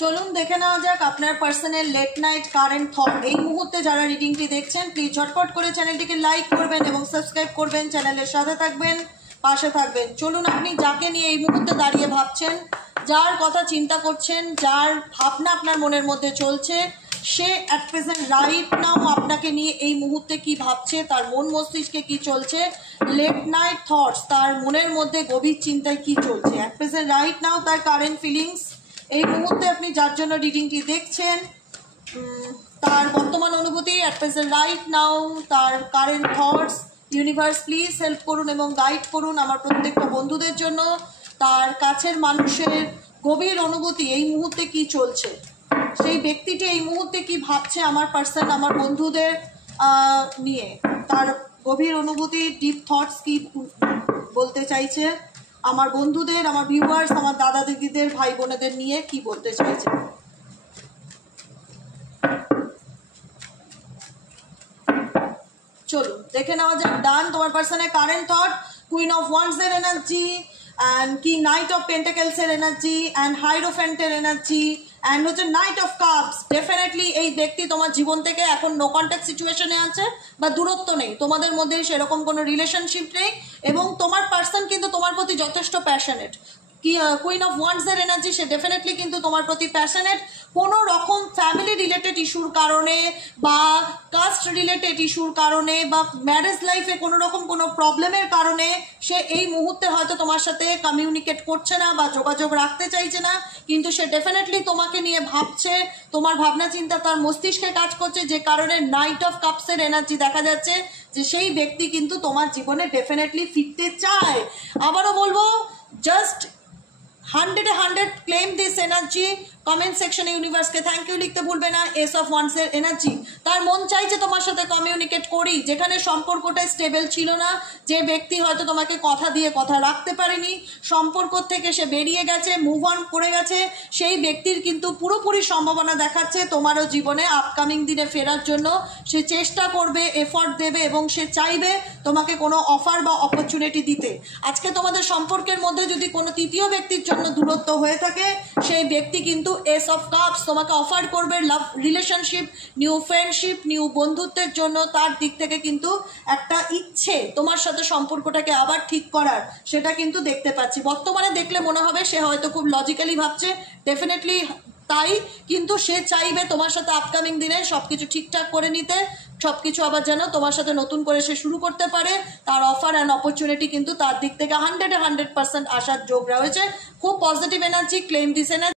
চলুন দেখে নেওয়া যাক আপনার personal late night current thought. এই মুহূর্তে যারা রিডিংটি দেখছেন প্লিজ ঝটপট করে চ্যানেলটিকে লাইক করবেন এবং সাবস্ক্রাইব করবেন, চ্যানেলের সাথে থাকবেন, পাশে থাকবেন। চলুন, আপনি যাকে নিয়ে এই মুহূর্তে দাঁড়িয়ে ভাবছেন, যার কথা চিন্তা করছেন, যার ভাবনা আপনার মনের মধ্যে চলছে, সে অ্যাট প্রেজেন্ট রাইট নাও আপনাকে নিয়ে এই মুহূর্তে কি ভাবছে, তার মন মস্তিষ্কে কি চলছে, লেট নাইট থটস, তার মনের মধ্যে গভীর চিন্তায় কি চলছে অ্যাট প্রেজেন্ট রাইট নাও, তার কারেন্ট ফিলিংস এই মুহূর্তে আপনি যার জন্য রিডিংটি দেখছেন, তার বর্তমান অনুভূতি অ্যাট প্রেজেন্ট রাইট নাও, তার current thoughts. Universe please help করুন এবং গাইড করুন আমার প্রত্যেকটা বন্ধুদের জন্য। তার কাছের মানুষের গভীর অনুভূতি এই মুহূর্তে কি চলছে, সেই ব্যক্তিটি এই মুহূর্তে কি ভাবছে আমার পার্সন, আমার বন্ধুদের নিয়ে, তার গভীর অনুভূতি, ডিপ থটস কি বলতে চাইছে আমার বন্ধুদের, আমার ভিউয়ার্স, আমার দাদা দিদিদের, ভাই বোনেদের নিয়ে কি বলতে চাইছে। চলুন দেখে নেওয়া যাক। ডান, তোমার পার্সনের current thought, queen of wands এর এনার্জি, অ্যান্ড কি নাইট অফ পেন্টাকেলস এর এনার্জি, অ্যান্ড হাইরোফ্যান্টের এনার্জি, অ্যান্ড হচ্ছে নাইট অফ কাপস। ডেফিনেটলি এই ব্যক্তি তোমার জীবন থেকে এখন নো কন্ট্যাক্ট সিচুয়েশনে আছে বা দূরত্ব নেই, তোমাদের মধ্যে সেরকম কোনো রিলেশনশিপ নেই, এবং তোমার পার্সন কিন্তু তোমার প্রতি যথেষ্ট প্যাশনেট। কুইন অফ ওয়ান্ডস এর এনার্জি, সে ডেফিনেটলি কিন্তু তোমার প্রতি প্যাশনেট। কোনো রকম ফ্যামিলি রিলেটেড ইস্যুর কারণে বা কাস্ট রিলেটেড ইস্যুর কারণে বা ম্যারেজ লাইফে কোনো রকম কোনো প্রবলেমের কারণে সে এই মুহূর্তে হয়তো তোমার সাথে কমিউনিকেট করছে না বা যোগাযোগ রাখতে চাইছে না, কিন্তু সে ডেফিনেটলি তোমাকে নিয়ে ভাবছে, তোমার ভাবনা চিন্তা তার মস্তিষ্কে কাজ করছে, যে কারণে নাইট অফ কাপসের এনার্জি দেখা যাচ্ছে যে সেই ব্যক্তি কিন্তু তোমার জীবনে ডেফিনেটলি ফিরতে চায়। আবারও বলবো, just 100 claim this energy. Comment সেকশনে ইউনিভার্সকে থ্যাংক ইউ লিখতে ভুলবে না। এস অফ ওয়ান্ডস এর এনার্জি, তার মন চাইছে তোমার সাথে কমিউনিকেট করি, যেখানে সম্পর্কটা স্টেবল ছিল না, যে ব্যক্তি হয়তো তোমাকে কথা দিয়ে কথা রাখতে পারেনি, সম্পর্ক থেকে সে বেরিয়ে গেছে, মুভ অন করে গেছে, সেই ব্যক্তির কিন্তু পুরোপুরি সম্ভাবনা দেখাচ্ছে তোমারও জীবনে আপকামিং দিনে ফেরার জন্য। সে চেষ্টা করবে, এফর্ট দেবে এবং সে চাইবে তোমাকে কোনো অফার বা অপরচুনিটি দিতে। আজকে তোমাদের সম্পর্কের মধ্যে যদি কোনো তৃতীয় ব্যক্তির জন্য দূরত্ব হয়ে থাকে, সেই ব্যক্তি কিন্তু এস অফ কাপস তোমাকে অফার করবে লাভ রিলেশনশিপ, নিউ ফ্রেন্ডশিপ, নিউ বন্ধুত্বের জন্য। তার দিক থেকে কিন্তু একটা ইচ্ছে তোমার সাথে সম্পর্কটাকে আবার ঠিক করার, সেটা কিন্তু দেখতে পাচ্ছি। বর্তমানে দেখলে মনে হবে সে হয়তো খুব লজিক্যালি ভাবছে, ডেফিনেটলি তাই, কিন্তু সে চাইবে তোমার সাথে আপকামিং দিনে সবকিছু ঠিকঠাক করে নিতে, সবকিছু আবার যেন তোমার সাথে নতুন করে সে শুরু করতে পারে। তার অফার অ্যান্ড অপরচুনিটি কিন্তু তার দিক থেকে 100% আসার যোগ রয়েছে। খুব positive energy, claim this energy.